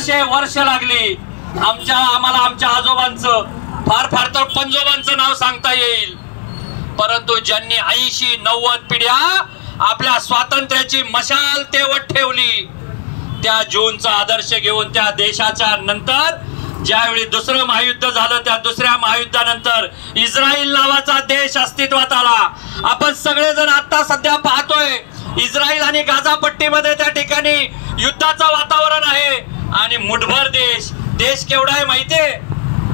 1500 वर्ष लागली. आम्हाला आमच्या आजोबांचं फार फार तर पंजोबांचं नाव सांगता येईल. परंतु ज्यांनी 80-90 पिढ्या आपल्या स्वातंत्र्याची मशाल तेवत ठेवली, त्या जूनचा आदर्श घेऊन त्या देशाच्या नंतर ज्यावेळी दुसरं महायुद्ध झालं, त्या दुसऱ्या महायुद्धानंतर इस्रायल नावाचा देश अस्तित्वात आला. आपण सगळेजण आता सध्या पाहतोय इस्रायल आणि गाझा पट्टीमध्ये त्या ठिकाणी युद्धाचं वातावरण आहे. आणि मुठभर देश केवढा आहे माहितीये?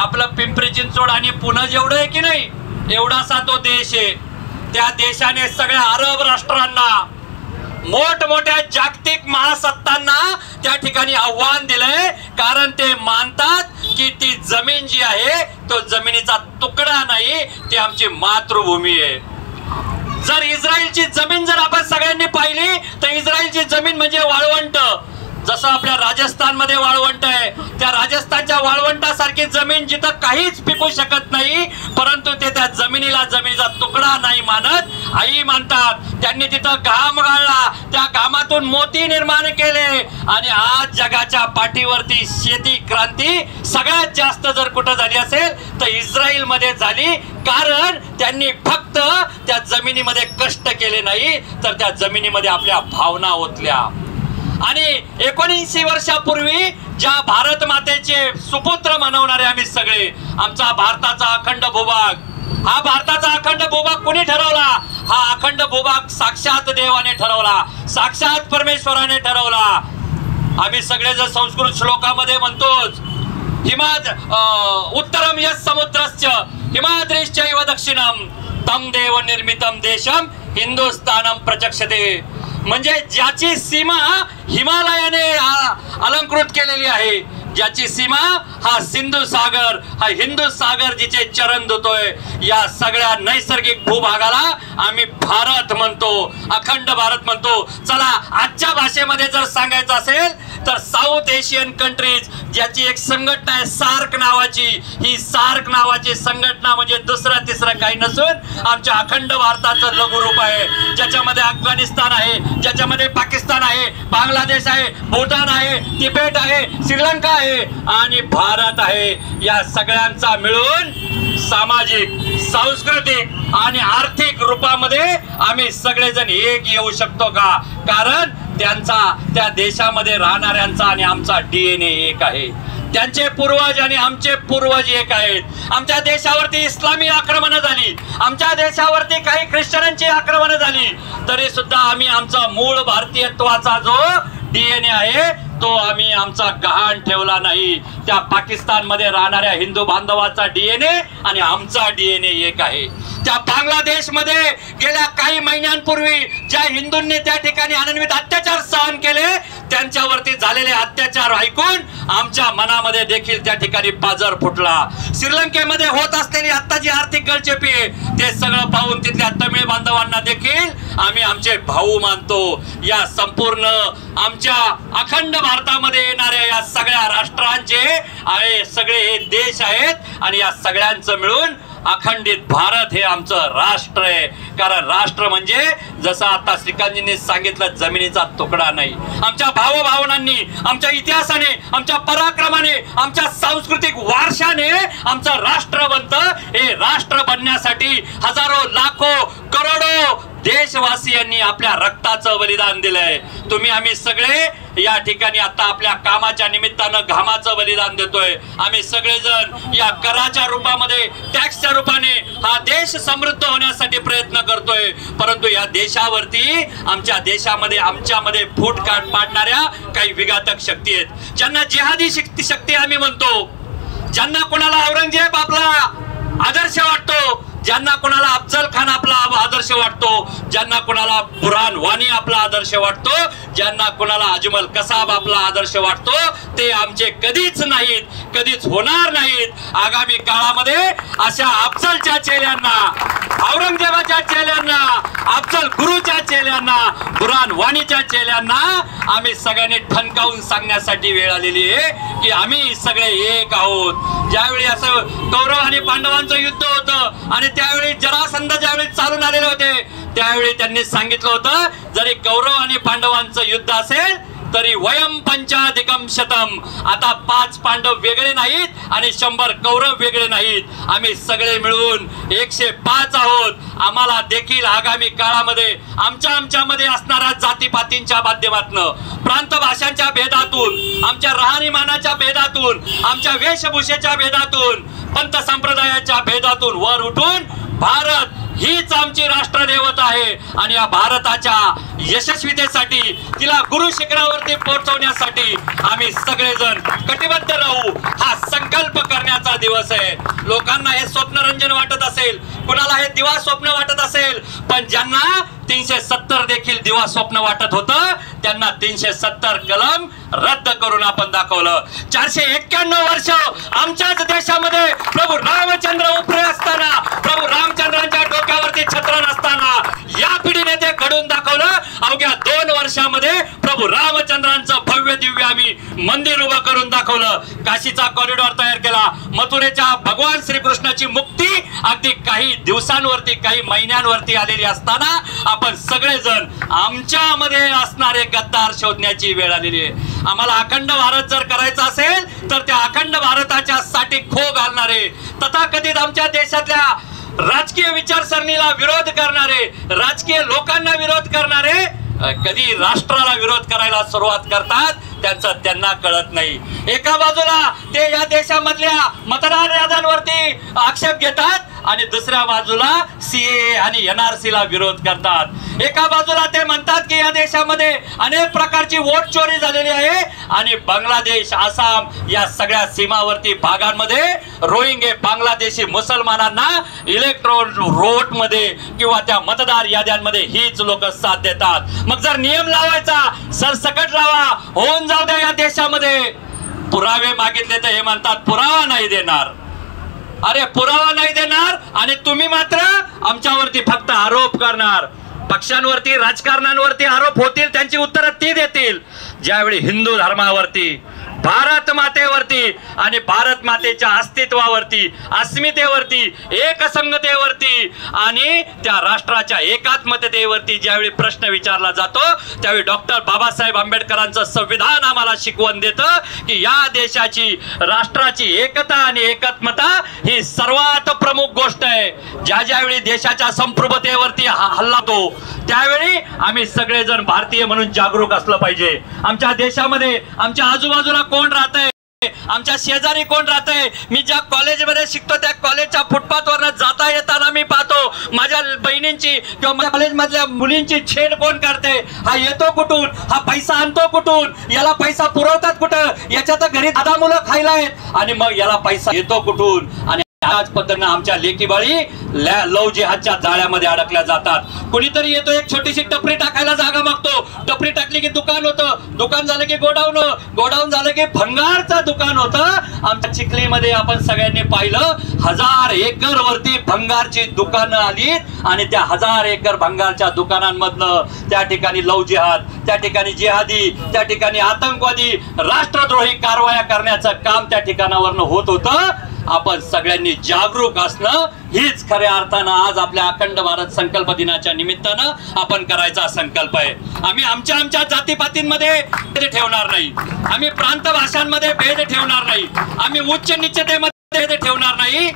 आपलं पिंपरी चिंचवड आणि पुणे जेवढं आहे की नाही, एवढासा तो देश आहे. त्या देशाने सगळ्या अरब राष्ट्रांना, मोठमोठ्या जागतिक महासत्तांना त्या ठिकाणी आव्हान दिलंय. कारण ते मानतात की ती जमीन जी आहे तो जमिनीचा तुकडा नाही, ती आमची मातृभूमी आहे. जर इस्रायलची जमीन जर आपण सगळ्यांनी पाहिली तर इस्रायलची जमीन म्हणजे वाळवंट. जसं आपल्या राजस्थान मध्ये वाळवंट आहे, त्या राजस्थानच्या वाळवंटासारखी जमीन जिथं काहीच पिकू शकत नाही, परंतु ते त्या जमिनीला जमिनीचा तुकडा नाही मानत, आई मानतात. त्यांनी तिथं घाम गाळला, त्या घामातून मोती निर्माण केले. आणि आज जगाच्या पाठीवरती शेती क्रांती सगळ्यात जास्त जर कुठं झाली असेल तर इस्रायल मध्ये झाली. कारण त्यांनी फक्त त्या जमिनीमध्ये कष्ट केले नाही, तर त्या जमिनीमध्ये आपल्या भावना ओतल्या. आणि 19 वर्षापूर्वी ज्या भारत मातेचे सुपुत्र मनवणारे आम्ही सगळे, आमचा भारताचा अखंड भूभाग, हा भारताचा अखंड भूभाग कोणी ठरवला? हा अखंड भूभाग साक्षात देवाने ठरवला, साक्षात परमेश्वराने ठरवला. आम्ही सगळे जर संस्कृत श्लोकामध्ये म्हणतोच, उत्तरम यस् समुद्रश्च हिमाद्रीश्चैव दक्षिणम तम देव निर्मितम देशम हिंदुस्थानम प्रचक्षते. म्हणजे ज्याची सीमा हिमालयाने अलंकृत केलेली आहे, ज्याची सीमा हा सिंधू सागर, हा हिंदू सागर जिचे चरण धुतोय, या सगळ्या नैसर्गिक भूभागाला आम्ही भारत म्हणतो, अखंड भारत म्हणतो. चला आजच्या भाषेमध्ये जर सांगायचं असेल तर साऊथ एशियन कंट्रीज, ज्याची एक संघटना आहे सार्क नावाची, ही सार्क नावाची संघटना म्हणजे दुसरं तिसरं काही नसून आमच्या अखंड भारताचं लघुरूप आहे. ज्याच्यामध्ये अफगाणिस्तान आहे, ज्याच्यामध्ये पाकिस्तान आहे, बांगलादेश आहे, भूतान आहे, तिबेट आहे, श्रीलंका आहे आणि भारत आहे. या सगळ्यांचा मिळून सामाजिक, सांस्कृतिक आणि आर्थिक रूपामध्ये आम्ही सगळेजण एक येऊ शकतो का? कारण त्या देशामध्ये राहणाऱ्यांचा आणि आमचा DNA एक आहे. त्यांचे पूर्वज आणि आमचे पूर्वज एक आहेत. आमच्या देशावरती इस्लामी आक्रमण झाली, आमच्या देशावरती काही ख्रिश्चनांची आक्रमण झाली, तरी सुद्धा आम्ही आमचा मूळ भारतीयत्वाचा जो DNA आहे तो आम्ही आमचा गहाण ठेवला नाही. त्या पाकिस्तानमध्ये राहणाऱ्या हिंदू बांधवाचा DNA आणि आमचा DNA एक आहे. त्या बांगलादेशमध्ये गेल्या काही महिन्यांपूर्वी ज्या हिंदूंनी त्या ठिकाणी अनन्वित अत्याचार सहन केले, त्यांच्यावरती झालेले अत्याचार ऐकून आमच्या मनामध्ये देखील त्या ठिकाणी पाजर फुटला. श्रीलंकेमध्ये होत असलेली आत्ताची आर्थिक गळचेपी, ते सगळं पाहून तिथल्या तमिळ बांधवांना देखील आम्ही आमचे भाऊ मानतो. या संपूर्ण आमच्या अखंड भारतामध्ये येणाऱ्या या सगळ्या राष्ट्रांचे सगळे हे देश आहेत आणि या सगळ्यांचं मिळून अखंडित भारत हे आमचं राष्ट्र आहे. कारण राष्ट्र म्हणजे जसं आता श्रीकांतजींनी सांगितलं, जमिनीचा तुकडा नाही. आमच्या भावभावनांनी, आमच्या इतिहासाने, आमच्या पराक्रमाने, आमच्या सांस्कृतिक वारशाने आमचं राष्ट्र बनतं. हे राष्ट्र बनण्यासाठी हजारो, लाखो, करोडो देशवासियांनी आपल्या रक्ताचं बलिदान दिलंय. तुम्ही आम्ही सगळे या ठिकाणी आता आपल्या कामाच्या निमित्तानं घामाचं बलिदान देतोय. आम्ही सगळेजण या कराच्या रूपामध्ये, टॅक्सच्या रूपाने हा देश समृद्ध होण्यासाठी प्रयत्न करतोय. परंतु या देशावरती, आमच्या देशामध्ये, आमच्यामध्ये फूट पाडणाऱ्या काही विघातक शक्ती आहेत, ज्यांना जिहादी शक्ती आम्ही म्हणतो, ज्यांना कोणाला औरंगजेब आपला आदर्श वाटतो, ज्यांना कोणाला अफजल खान आपला आदर्श वाटतो, ज्यांना कोणाला बुरहान वानी आपला आदर्श वाटतो, ज्यांना कोणाला अजमल कसाब आपला आदर्श वाटतो, ते आमचे कधीच नाहीत, कधीच होणार नाहीत. आगामी काळामध्ये अशा अफजलच्या चेल्यांना, औरंगजेबाच्या चेल्यांना, अफजल गुरुच्या चेल्यांना, बुरहान वानीच्या चेल्यांना आम्ही सगळ्यांनी ठणकावून सांगण्यासाठी वेळ आलेली आहे की आम्ही सगळे एक आहोत. ज्यावेळी असं कौरव आणि पांडवांचं युद्ध होतं आणि त्यावेळी जरासंध ज्यावेळी चालून आलेले होते त्यावेळी त्यांनी सांगितलं होतं जरी कौरव आणि पांडवांचं युद्ध असेल तरी वयम पंचाधिकम शतम. आता 5 पांडव वेगळे नाहीत आणि 100 कौरव वेगळे नाहीत. आम्ही सगळे मिळून 105 आहोत. आम्हाला देखील आगामी काळामध्ये आमच्यामध्ये असणाऱ्या जातीपातींच्या माध्यमातून, प्रांत भाषांच्या भेदातून, आमच्या राहणीमानाच्या भेदातून, आमच्या वेशभूषेच्या भेदातून, पंथ संप्रदायाच्या भेदातून वर उठून भारत हीच आमची राष्ट्रदेवता आहे आणि या भारताच्या यशस्वीतेसाठी तिला गुरु शिखरावरती पोहोचवण्यासाठी आम्ही सगळेजण कटिबद्ध राहू. हा संकल्प करण्याचा दिवस आहे. लोकांना हे स्वप्नरंजन वाटत असेल, कुणाला हे दिवा स्वप्न वाटत असेल, पण ज्यांना 370 देखील दिवा स्वप्न वाटत होतं त्यांना 370 कलम रद्द करून आपण दाखवलं. 491 वर्ष आमच्याच देशामध्ये प्रभू रामचंद्र उपरे असताना, प्रभू रामचंद्रांच्या डोक्यावरती छत्र नसताना या पिढीने ते घडवून दाखवलं. अवघ्या 2 वर्षामध्ये प्रभू रामचंद्रांचं भव्य दिव्य आम्ही मंदिर उभं करून दाखवलं. काशीचा कॉरिडॉर तयार केला. मथुरेच्या भगवान श्रीकृष्णाची मुक्ती अगदी काही दिवसांवरती, काही महिन्यांवरती आलेली असताना आपण सगळेजण आमच्यामध्ये असणारे गद्दार शोधण्याची वेळ आलेली आहे. आम्हाला अखंड भारत जर करायचा असेल तर त्या अखंड भारताच्या साठी खो घालणारे, तथाकथित आमच्या देशातल्या राजकीय विचारसरणीला विरोध करणारे, राजकीय लोकांना विरोध करणारे कधी राष्ट्राला विरोध करायला सुरुवात करतात त्यांचं त्यांना कळत नाही. एका बाजूला ते या देशामधल्या मतदार याद्यांवरती आक्षेप घेतात आणि दुसऱ्या बाजूला सीए आणि एनआरसी ला विरोध करतात. एका बाजूला ते म्हणतात की या देशामध्ये अनेक प्रकारची वोट चोरी झालेली आहे आणि बांगलादेश, आसाम या सगळ्या सीमावर्ती भागांमध्ये रोहिंगे बांगलादेशी मुसलमानांना इलेक्ट्रॉन वोट मध्ये किंवा त्या मतदार याद्यांमध्ये हीच लोक साथ देतात. मग जर नियम लावायचा सरसकट लावा, होऊन जाऊ द्या या देशामध्ये. पुरावे मागितले तर हे म्हणतात पुरावा नाही देणार. अरे पुरावा नाही देणार आणि तुम्ही मात्र आमच्यावरती फक्त आरोप करणार. पक्षांवरती, राजकारण्यांवरती आरोप होतील, त्यांची उत्तरं ती देतील. ज्यावेळी हिंदू धर्मावरती, भारत मातेवरती आणि भारत मातेच्या अस्तित्वावरती, अस्मितेवरती, एकसंगतेवरती आणि त्या राष्ट्राच्या एकात्मतेवरती ज्यावेळी प्रश्न विचारला जातो त्यावेळी डॉक्टर बाबासाहेब आंबेडकरांचं संविधान आम्हाला शिकवण देतं की या देशाची, राष्ट्राची एकता आणि एकात्मता ही सर्वात प्रमुख गोष्ट आहे. ज्यावेळी देशाच्या संप्रभुतेवरती हल्ला होतो त्यावेळी आम्ही सगळेजण भारतीय म्हणून जागरूक असलं पाहिजे. आमच्या देशामध्ये आमच्या आजूबाजूला कोण राहतंय, आमच्या शेजारी कोण राहतंय. मी ज्या कॉलेजमध्ये शिकतो त्या कॉलेजच्या फुटपाथवरनं जाता येताना मी पाहतो माझ्या बहिणींची किंवा माझ्या कॉलेजमधल्या मुलींची छेड कोण करते. हा येतो कुठून, हा पैसा आणतो कुठून, याला पैसा पुरवतात कुठं, याच्या तर घरी 10 मुलं खायला आहेत आणि मग याला पैसा येतो कुठून. आणि त्याच पद्धतीने आमच्या लेकीबाळी लव जिहादच्या जाळ्यामध्ये अडकल्या जातात. कुणीतरी येतो, एक छोटीशी टपरी टाकायला जागा मागतो, टपरी टाकली की दुकान होतं, दुकान झालं की गोडाऊन, गोडाऊन झालं की भंगारचं दुकान होतं. आमच्या चिखलीमध्ये आपण सगळ्यांनी पाहिलं 1000 एकर वरती भंगारची दुकानं आली आणि त्या 1000 एकर भंगारच्या दुकानांमधनं त्या ठिकाणी लव जिहाद, त्या ठिकाणी जिहादी, त्या ठिकाणी आतंकवादी, राष्ट्रद्रोही कारवाया करण्याचं काम त्या ठिकाणावरनं होत होतं. आपण सगळ्यांनी जागरूक असणं हीच खऱ्या अर्थानं आज आपल्या अखंड भारत संकल्प दिनाच्या निमित्तानं आपण करायचा संकल्प आहे. आम्ही आमच्या जातीपातींमध्ये भेद ठेवणार नाही, आम्ही प्रांत भाषांमध्ये भेद ठेवणार नाही, आम्ही उच्च निश्चितेमध्ये भेद ठेवणार नाही,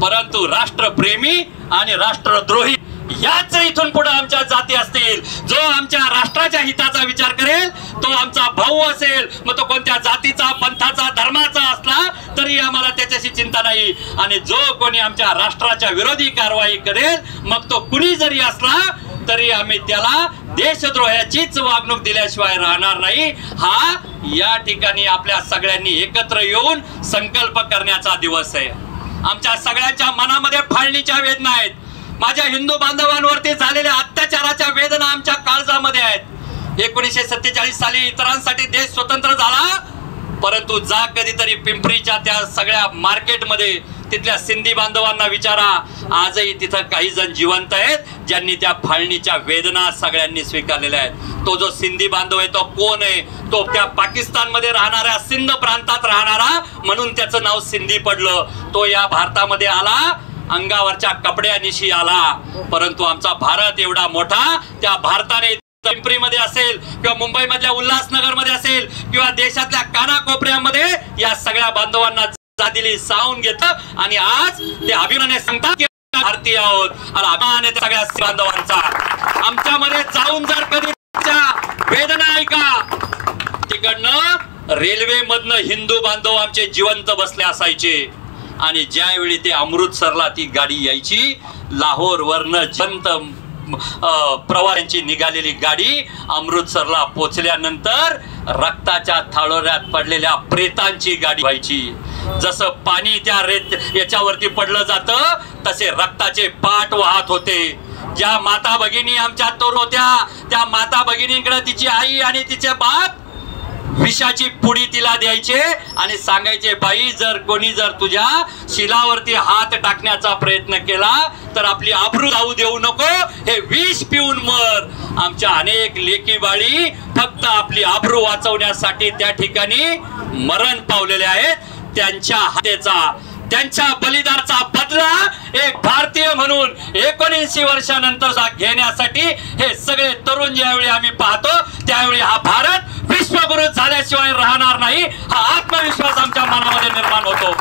परंतु राष्ट्रप्रेमी आणि राष्ट्रद्रोही याच इथून पुढे आमच्या जाती असतील. जो आमच्या राष्ट्राच्या हिताचा विचार करेल तो आमचा भाऊ असेल, मग तो कोणत्या जातीचा, पंथाचा, धर्माचा असला तरी आम्हाला त्याच्याशी चिंता नाही. आणि जो कोणी आमच्या राष्ट्राच्या विरोधी कारवाई करेल मग तो कुणी जरी असला तरी आम्ही त्याला देशद्रोहाचीच वागणूक दिल्याशिवाय राहणार नाही. हा या ठिकाणी आपल्या सगळ्यांनी एकत्र येऊन संकल्प करण्याचा दिवस आहे. आमच्या सगळ्यांच्या मनामध्ये फाळणीच्या वेदना आहेत. माझ्या हिंदू बांधवांवरती झालेल्या अत्याचाराच्या वेदना आमच्या काळजामध्ये आहेत. 1947 साली इतरांसाठी देश स्वतंत्र झाला, परंतु जा कधीतरी पिंपरीच्या त्या सगळ्या मार्केटमध्ये तिथल्या सिंधी बांधवांना विचारा, आजही तिथं काही जण जिवंत आहेत ज्यांनी त्या फाळणीच्या वेदना सगळ्यांनी स्वीकारलेल्या आहेत। तो जो सिंधी बांधव आहे तो कोण आहे? तो त्या पाकिस्तानमध्ये राहणाऱ्या सिंध प्रांतात राहणारा, म्हणून त्याचं नाव सिंधी पडलं। तो या भारतामध्ये आला, अंगावरच्या कपड्यानिशी आला, परंतु आमचा भारत एवढा मोठा, त्या भारताने पिंपरीमध्ये असेल किंवा मुंबईमधल्या उल्हासनगरमध्ये असेल किंवा देशातल्या कानाकोपऱ्यामध्ये या सगळ्या बांधवांना दिली सावून घेतं आणि आज ते अभिमानाने सांगतात की भारतीय आहोत। आणि अभिमान आहे सगळ्या बांधवांचा। आमच्यामध्ये जाऊन जर कधी वेदना ऐका, तिकडनं रेल्वे मधनं हिंदू बांधव आमचे जिवंत बसले असायचे आणि ज्यावेळी ते अमृतसरला ती गाडी यायची, लाहोर वरनं जिवंत प्रवाशांची निघालेली गाडी अमृतसरला पोहोचल्यानंतर रक्ताच्या थाळोऱ्यात पडलेल्या प्रेतांची गाडी व्हायची। जसं पाणी त्या याच्यावरती पडलं जातं तसे रक्ताचे पाट वाहत होते। ज्या माता भगिनी आमच्या तरुण होत्या, त्या माता भगिनींकडे तिची आई आणि तिचे बाप विषाची पुडी तिला द्यायचे आणि सांगायचे, बाई जर तुझ्या शिलावरती हात टाकण्याचा प्रयत्न केला तर आपली आबरू जाऊ देऊ नको, हे विष पिऊन मर। आमच्या अनेक लेकी बाळी फक्त आपली आबरू वाचवण्यासाठी त्या ठिकाणी मरण पावलेले आहेत। त्यांच्या हातेचा, त्यांच्या बलिदानाचा बदला एक भारतीय म्हणून 19 वर्षानंतर घेण्यासाठी हे सगळे तरुण ज्यावेळी आम्ही पाहतो, त्यावेळी हा भारत विश्वगुरु झाल्याशिवाय राहणार नाही, हा आत्मविश्वास आमच्या मनामध्ये निर्माण होतो।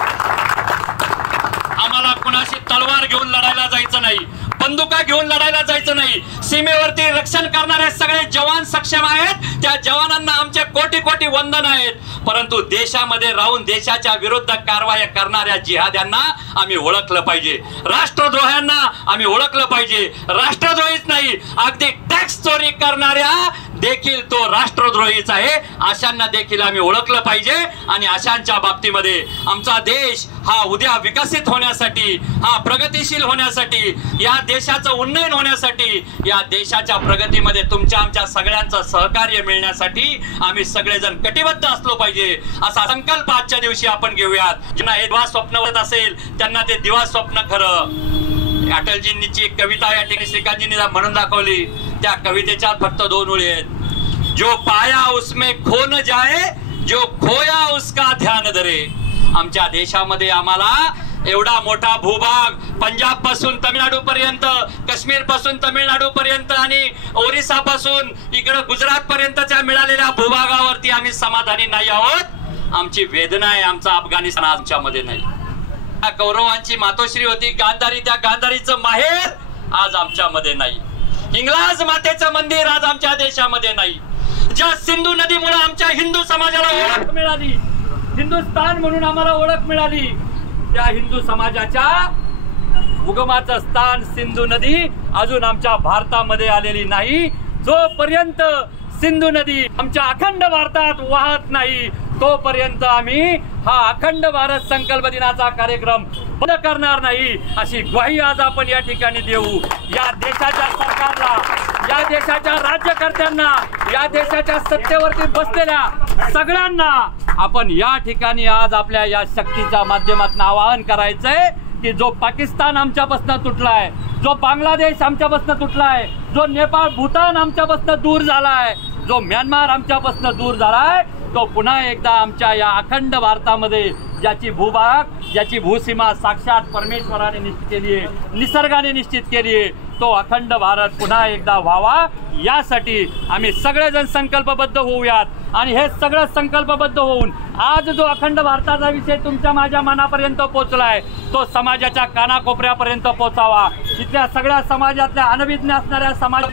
आम्हाला कुणाशी तलवार घेऊन लढायला जायचं नाही, बंदुका घेऊन लढायला जायचं नाही। सीमेवरती रक्षण करणारे सगळे जवान सक्षम आहेत, त्या जवानांना आमचे कोटी कोटी वंदन आहेत, परंतु देशामध्ये राहून देशाच्या विरुद्ध कारवाया करणाऱ्या जिहाद्यांना आम्ही ओळखलं पाहिजे, राष्ट्रद्रोह्यांना आम्ही ओळखलं पाहिजे। राष्ट्रद्रोहीच नाही, अगदी टॅक्स चोरी करणाऱ्या देखील तो राष्ट्रद्रोहीच आहे, अशांना देखील आम्ही ओळखलं पाहिजे। आणि अशांच्या बाबतीमध्ये आमचा देश हा उद्या विकसित होण्यासाठी, हा प्रगतिशील होण्यासाठी, या देशाचं उन्नयन होण्यासाठी, या देशाच्या प्रगतीमध्ये तुमच्या आमच्या सगळ्यांचं सहकार्य मिळण्यासाठी आम्ही सगळेजण कटिबद्ध असलो पाहिजे, असा संकल्प आजच्या दिवशी आपण घेऊयात। ज्यांना हे दिवा स्वप्न होत असेल त्यांना ते दिवा स्वप्न खरं। अटलजींची एक कविता या ठिकाणी श्रीकांतजींनी म्हणून दाखवली, त्या कवितेच्या फक्त 2 ओळी आहेत, जो पाया उसमें खो न जाए, जो खोया उसका ध्यान धरे। आमच्या देशामध्ये आम्हाला एवढा मोठा भूभाग, पंजाब पासून तमिळनाडू पर्यंत, काश्मीर पासून तमिळनाडू पर्यंत आणि ओरिसा पासून इकडे गुजरात पर्यंतच्या मिळालेल्या भूभागावरती आम्ही समाधानी नाही आहोत। आमची वेदना आहे, आमचा अफगाणिस्तान आमच्यामध्ये नाही। कौरवांची मातोश्री होती गांधारी, त्या गांधारीचं माहेर आज आमच्यामध्ये नाही। हिंगलाज मातेचं मंदिर आज आमच्या देशामध्ये नाही। ज्या सिंधू नदीमुळे आमच्या हिंदू समाजाला ओळख मिळाली, हिंदुस्थान म्हणून आम्हाला ओळख मिळाली, त्या हिंदू समाजाच्या उगमाचं स्थान सिंधू नदी अजून आमच्या भारतामध्ये आलेली नाही। जोपर्यंत सिंधू नदी आमच्या अखंड भारतात वाहत नाही तोपर्यंत आम्ही हा अखंड भारत संकल्प दिनाचा कार्यक्रम बंद करणार नाही, अशी ग्वाही आज आपण या ठिकाणी देऊ। या देशाच्या सरकारला, या देशाच्या राज्यकर्त्यांना, या देशाच्या सत्तेवरती बसलेल्या सगळ्यांना आपण या ठिकाणी आज आपल्या या शक्तीच्या माध्यमातून आवाहन करायचंय की जो पाकिस्तान आमच्यापासून तुटलाय, जो बांगलादेश आमच्यापासून तुटलाय, जो नेपाळ भूतान आमच्यापासून दूर झालाय, जो म्यानमार आमच्यापासून दूर झालाय, तो पुन्हा एकदा आमच्या या अखंड भारतामध्ये ज्याची भूभाग, ज्याची भूसीमा साक्षात परमेश्वराने निश्चित केली आहे, निसर्गाने निश्चित केली आहे, तो अखंड भारत पुन्हा एकदा व्हावा, यासाठी आम्ही सगळेजण संकल्पबद्ध होऊयात। आणि हे सगळं संकल्पबद्ध होऊन आज जो अखंड भारताचा विषय तुमच्या माझ्या मनापर्यंत पोहोचलाय तो समाजाच्या कानाकोपऱ्यापर्यंत पोहोचावा। इथल्या सगळ्या समाजातल्या अनभिज्ञ असणाऱ्या समाजात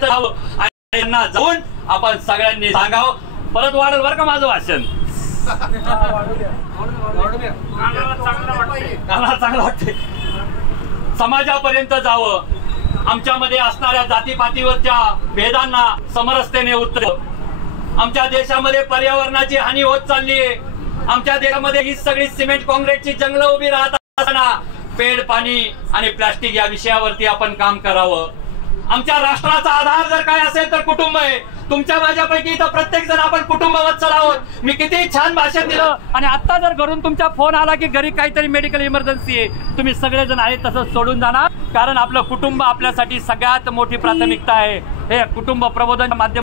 जाऊन आपण सगळ्यांनी सांगावं। परत वाढेल बरं का माझं भाषण, चांगलं वाटतंय, समाजापर्यंत जावं, आमच्यामध्ये असणाऱ्या जातीपातीवरच्या भेदांना समरसतेने उत्तर। आमच्या देशामध्ये पर्यावरणाची हानी होत चालली आहे, आमच्या देशामध्ये ही सगळी सिमेंट काँक्रीटची जंगलं उभी राहत असताना पेड, पाणी आणि प्लास्टिक या विषयावरती आपण काम करावं। आमच्या राष्ट्राचा आधार जर काय असेल तर कुटुंब आहे, तुमच्या माझ्यापैकी इथं प्रत्येक जण आपण कुटुंबवत्सल आहोत. मी किती छान भाषण दिलं आणि आता जर घरून तुमचा फोन आला की घरी काहीतरी मेडिकल इमर्जन्सी आहे, तुम्ही सगळेजण आहे तसंच सोडून जाणार, कारण आपलं कुटुंब आपल्यासाठी सगळ्यात मोठी प्राथमिकता आहे. हे कुटुंब प्रबोधन माध्यम,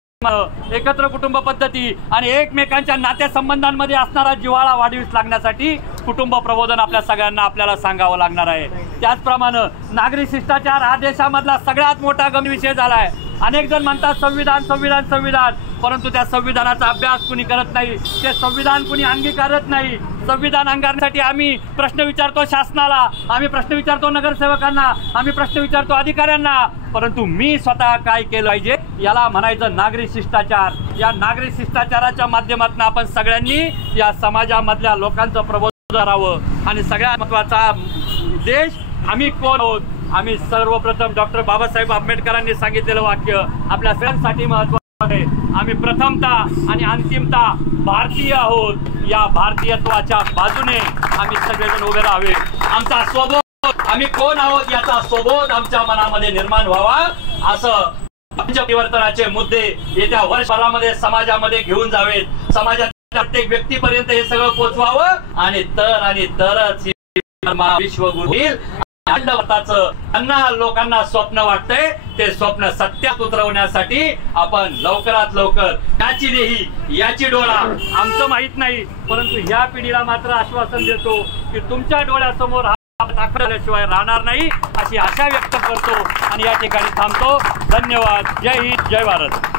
एकत्र कुटुंब पद्धती आणि एकमेकांच्या नातेसंबंधांमध्ये असणारा जिव्हाळा वाढीस लागण्यासाठी कुटुंब प्रबोधन आपल्या सगळ्यांना आपल्याला सांगावं लागणार आहे. त्याचप्रमाणे नागरी शिष्टाचार हा देशामधला सगळ्यात मोठा गंभीर विषय झाला आहे. अनेक जण म्हणतात संविधान संविधान संविधान, परंतु त्या संविधानाचा अभ्यास कुणी करत नाही, ते संविधान कुणी अंगीकारत नाही. संविधान अंगीकारण्यासाठी आम्ही प्रश्न विचारतो शासनाला, आम्ही प्रश्न विचारतो नगरसेवकांना, आम्ही प्रश्न विचारतो अधिकाऱ्यांना, परंतु मी स्वतः काय केलं पाहिजे याला म्हणायचं नागरी शिष्टाचार. या नागरी शिष्टाचाराच्या माध्यमातून आपण सगळ्यांनी या समाजामधल्या लोकांचं प्रबोधन करावं. आणि सगळ्यात महत्त्वाचा देश आम्ही कोण आहोत. आम्ही सर्वप्रथम डॉक्टर बाबासाहेब आंबेडकरांनी सांगितलेलं वाक्य आपल्या सगळ्यांसाठी महत्त्वाचं आहे. आम्ही प्रथमतः आणि अंतिमतः भारतीय आहोत. या भारतीयत्वाच्या बाजूने आम्ही सगळेजण उभे राहावे. आमचा स्वबोध, आम्ही कोण आहोत याचा स्वबोध आमच्या मनामध्ये निर्माण व्हावा. असं परिवर्तनाचे मुद्दे येत्या वर्षभरामध्ये समाजामध्ये घेऊन जावेत. समाजाच्या प्रत्येक व्यक्तीपर्यंत हे सगळं पोहोचवावं आणि तरच विश्वगुरु होईल. लोकांना स्वप्न वाटतंय, ते स्वप्न सत्यात उतरवण्यासाठी आपण लवकरात लवकर याची देही याची डोळा आमचं माहित नाही, परंतु ह्या पिढीला मात्र आश्वासन देतो की तुमच्या डोळ्यासमोर हा दाखवल्याशिवाय राहणार नाही, अशी आशा व्यक्त करतो आणि या ठिकाणी थांबतो. धन्यवाद. जय हिंद, जय भारत.